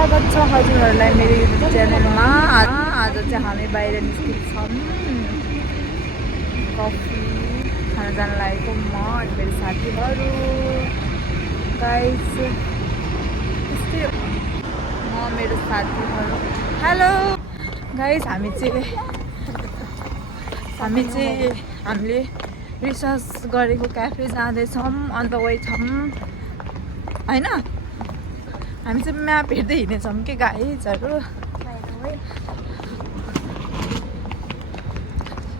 स्वागत छ हजुरहरूलाई मेरो युट्युब च्यानलमा। आज चाहिँ हामी बाहिर निस्केको छौँ कफी खान जान लागेको म अनि मेरो साथीहरू गाइस। त्यस्तै म मेरो साथीहरू। हेलो गाइस, हामीले रिसर्च गरेको क्याफे जाँदैछौँ, अन्त वे छौँ होइन। हामी चाहिँ म्याप हेर्दै हिँडेछौँ कि गाइजहरू।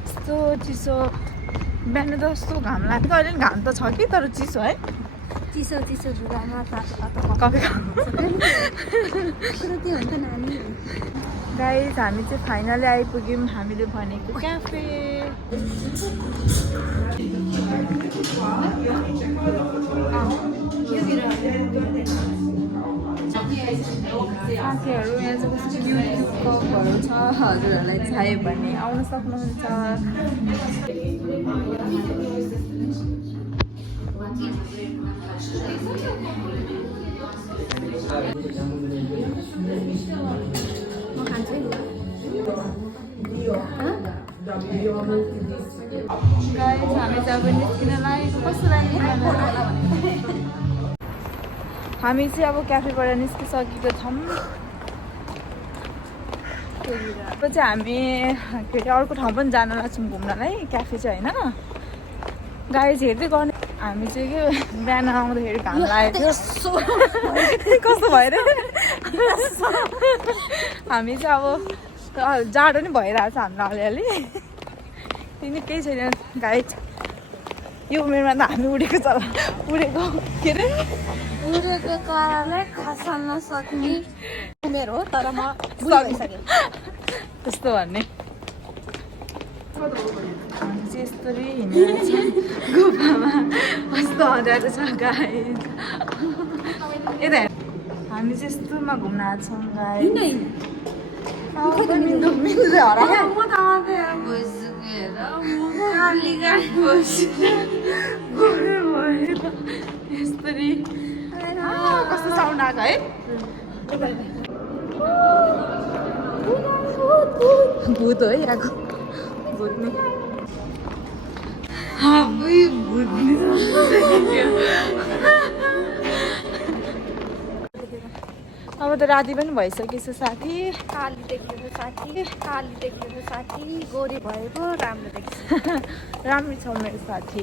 यस्तो चिसो, बिहान त कस्तो घाम लाग्थ्यो, अहिले पनि घाम त छ कि तर चिसो है। चिसो झुलामा कफी के हुन्छ नानी। गाइज हामी चाहिँ फाइनली आइपुग्यौँ हामीले भनेको क्याफे। साथीहरू यहाँ चाहिँ कस्तो क्युट कपहरू छ, हजुरहरूलाई चाहियो भने आउन सक्नुहुन्छ। गाइस हामी चाहिँ अब निस्किन लागेको। कस्तो लाग्यो? हामी चाहिँ अब क्याफेबाट निस्किसकेको छौँ। अब चाहिँ हामी के अरे अर्को ठाउँ पनि जान लाग्छौँ घुम्नलाई, क्याफे चाहिँ होइन। गाइस हेर्दै गर्ने। हामी चाहिँ के बिहान आउँदाखेरि घाम लागेको थियो। कस्तो भयो रे? हामी चाहिँ अब जाडो नि भइरहेछ हामीलाई अलिअलि। तिनी केही छैन गाइस। यो उमेरमा त हामी उडेको के अरे उडेको कारणले खस्न नसक्ने उमेर हो, तर म बुझिसकेँ त्यस्तो भन्ने। हामी चाहिँ यस्तरी हिँडेर छौँ गुफामा। कस्तो अँध्यारो छ गाइस। यता हामी चाहिँ यस्तोमा घुम्न आएको छौँ गाइस। यस्तरी कस्तो साउन्ड आएको है। भूत हो है आएको। भूत्ने अब त राति पनि भइसकेछ साथी। काली देख्यो साथी, गोरी भएको राम्रो देख्छ। राम्रो छ मेरो साथी।